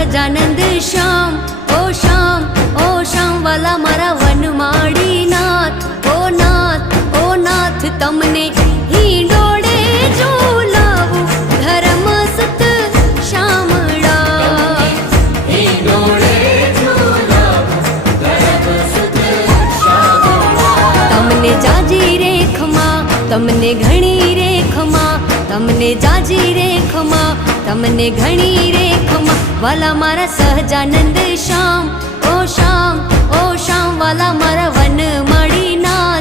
સહજાનંદ શ્યામ, ઓ શ્યામ, ઓ શ્યામ વાલા મારા વનમાળી નાથ, ઓ નાથ, ઓ નાથ તમને હિંડોળે ઝૂલાવું ધર્મ સુત શ્યામળા. તમને જાજી રે ખમા, તમને ઘણી રે ખમા, તમને જાજી રે ખમા, તમને ઘણી રે ખમા વાલા મારા સહજાનંદ શ્યામ, ઓ શ્યામ, ઓ શ્યામ વાલા મારા વનમાળી નાથ.